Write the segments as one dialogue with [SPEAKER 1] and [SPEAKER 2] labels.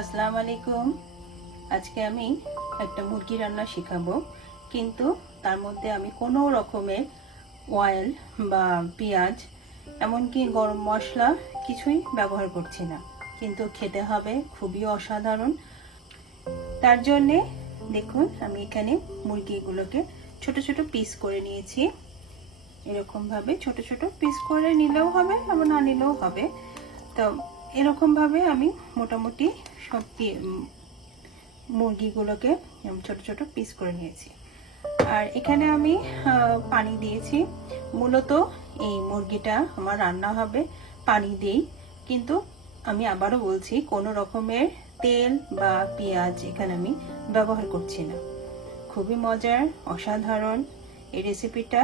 [SPEAKER 1] আসসালামু আলাইকুম। আজকে আমি একটা মুরগি রান্না শেখাবো, কিন্তু তার মধ্যে আমি কোনো রকমের অয়েল বা পেঁয়াজ, এমনকি গরম মশলা কিছুই ব্যবহার করছি না। কিন্তু খেতে হবে, খুবই অসাধারণ। তার জন্যে দেখুন, আমি এখানে মুরগিগুলোকে ছোট ছোট পিস করে নিয়েছি। এরকমভাবে ছোট ছোট পিস করে নিলেও হবে আবার না নিলেও হবে। তো এরকমভাবে আমি মোটামুটি সব মুরগিগুলোকে ছোট ছোট পিস করে নিয়েছি। আর এখানে আমি পানি দিয়েছি। মূলত এই মুরগিটা আমার রান্না হবে পানি দিয়েই। কিন্তু আমি আবারও বলছি, কোনো রকমের তেল বা পেঁয়াজ এখানে আমি ব্যবহার করছি না। খুবই মজার, অসাধারণ। এই রেসিপিটা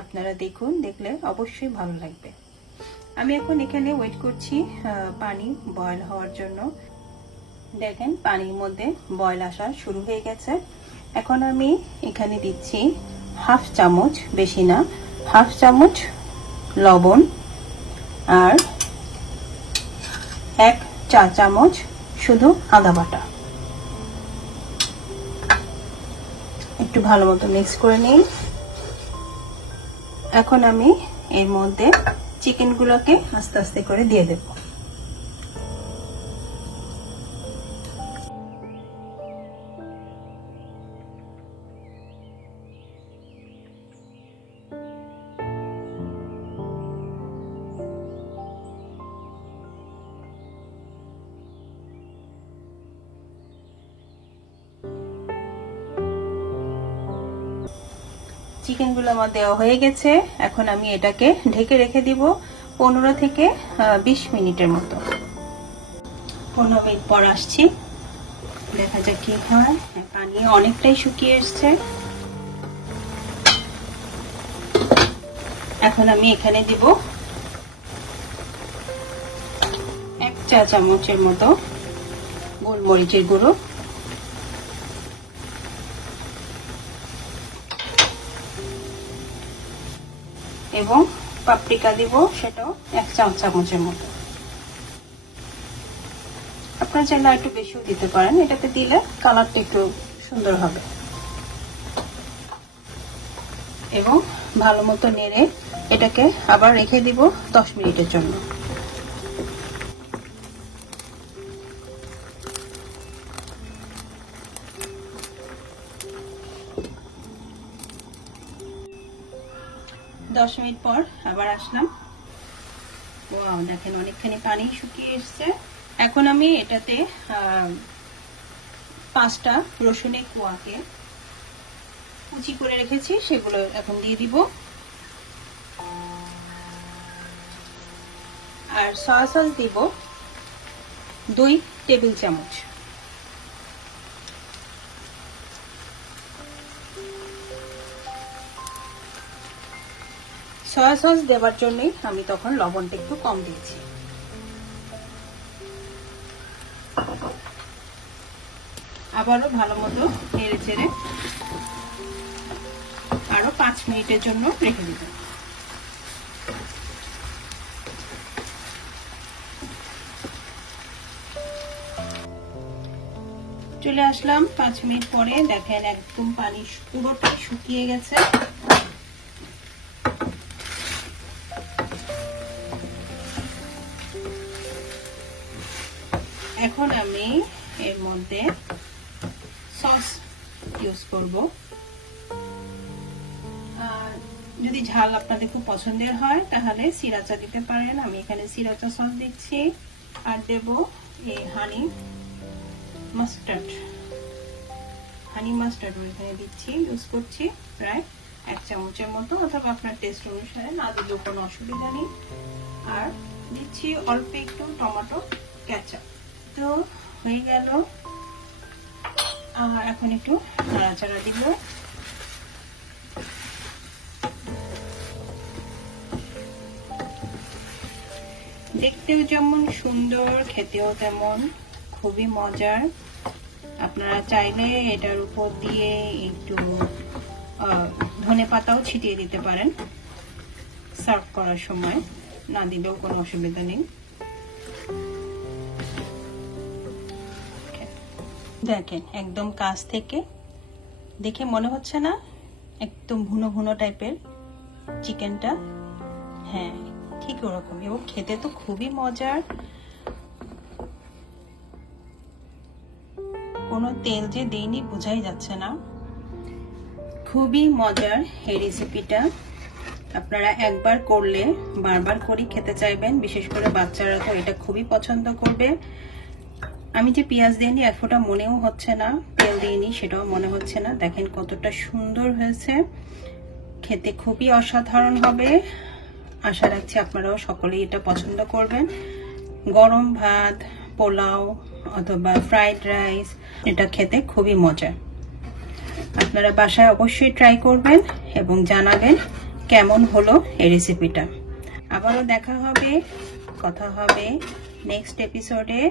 [SPEAKER 1] আপনারা দেখুন, দেখলে অবশ্যই ভালো লাগবে। আমি এখন এখানে ওয়েট করছি পানি বয়ল হওয়ার জন্য। দেখেন, পানির মধ্যে বয়ল আসা শুরু হয়ে গেছে। এখন আমি এখানে দিচ্ছি হাফ চামচ, বেশি না হাফ চামচ লবণ আর এক চা চামচ শুধু আদা বাটা। একটু ভালো মতো মিক্স করে নিই এখন আমি এর মধ্যে চিকেনগুলোকে আস্তে আস্তে করে দিয়ে দেব। চিকেনগুলো আমার দেওয়া হয়ে গেছে। এখন আমি এটাকে ঢেকে রেখে দিব পনেরো থেকে বিশ মিনিটের মতো। পনেরো মিনিট পর আসছি। দেখা যাক কি হ্যাঁ, পানি অনেকটাই শুকিয়ে এসছে। এখন আমি এখানে দিব এক চা চামচের মতো গোলমরিচের গুঁড়ো। এবং পাপরিকা দিব সেটাও এক চা চামচের মতো। আপনারা চাইলে একটু বেশিও দিতে পারেন, এটাতে দিলে কালারটা একটু সুন্দর হবে। এবং ভালো মতো নেড়ে এটাকে আবার রেখে দিব দশ মিনিটের জন্য। দশ মিনিট পর আবার আসলাম। ওয়াও, দেখেন অনেকখানি পানি শুকিয়ে এসছে। এখন আমি এটাতে পাঁচটা রসুনের কোয়াকে কুচি করে রেখেছি, সেগুলো এখন দিয়ে দিব। আর সয়া সস দিব দুই টেবিল চামচ। সয়া সস দেওয়ার জন্যই আমি তখন লবণটা একটু কম দিয়েছি। আবারও ভালো মতো নেড়ে চেড়ে আরও পাঁচ মিনিটের জন্য রেখে দিব চলে আসলাম পাঁচ মিনিট পরে। দেখেন একদম পানি পুরোটাই শুকিয়ে গেছে। এখন আমি এর মধ্যে সস ইউজ করব। আর যদি ঝাল আপনাদের খুব পছন্দের হয়, তাহলে সিরাচা দিতে পারেন। আমি এখানে সিরাচা সস দিচ্ছি আর দেব এই হানি মাস্টার্ড হানি মাস্টার্ড এখানে দিচ্ছি ইউজ করছি প্রায় এক চামচের মতো, অথবা আপনার টেস্ট অনুসারে, না দিলেও কোনো অসুবিধা নেই। আর দিচ্ছি অল্প একটু টমেটো ক্যাচাপ তো হয়ে গেল। আর এখন একটু নাড়াচাড়া দিব দেখতেও যেমন সুন্দর, খেতেও তেমন, খুবই মজার। আপনারা চাইলে এটার উপর দিয়ে একটু ধনে পাতাও ছিটিয়ে দিতে পারেন। সার্ভ করার সময় না দিলেও কোনো অসুবিধা নেই। দেখেন, একদম কাছ থেকে দেখে মনে হচ্ছে না একদম ভুনো ভুনো টাইপের চিকেনটা। হ্যাঁ ঠিক ওরকম। এবং খেতে তো খুবই মজার। কোনো তেল যে দেইনি বোঝাই যাচ্ছে না। খুবই মজার এই রেসিপিটা আপনারা একবার করলে বারবার করেই খেতে চাইবেন। বিশেষ করে বাচ্চারা তো এটা খুবই পছন্দ করবে। আমি যে পেঁয়াজ দিইনি এক ফোঁটা মনেও হচ্ছে না। তেল দিইনি সেটাও মনে হচ্ছে না। দেখেন কতটা সুন্দর হয়েছে। খেতে খুবই অসাধারণ হবে। আশা রাখছি আপনারাও সকলেই এটা পছন্দ করবেন। গরম ভাত, পোলাও অথবা ফ্রাইড রাইস এটা খেতে খুবই মজা আপনারা বাসায় অবশ্যই ট্রাই করবেন এবং জানাবেন কেমন হলো এই রেসিপিটা আবারও দেখা হবে, কথা হবে নেক্সট এপিসোডে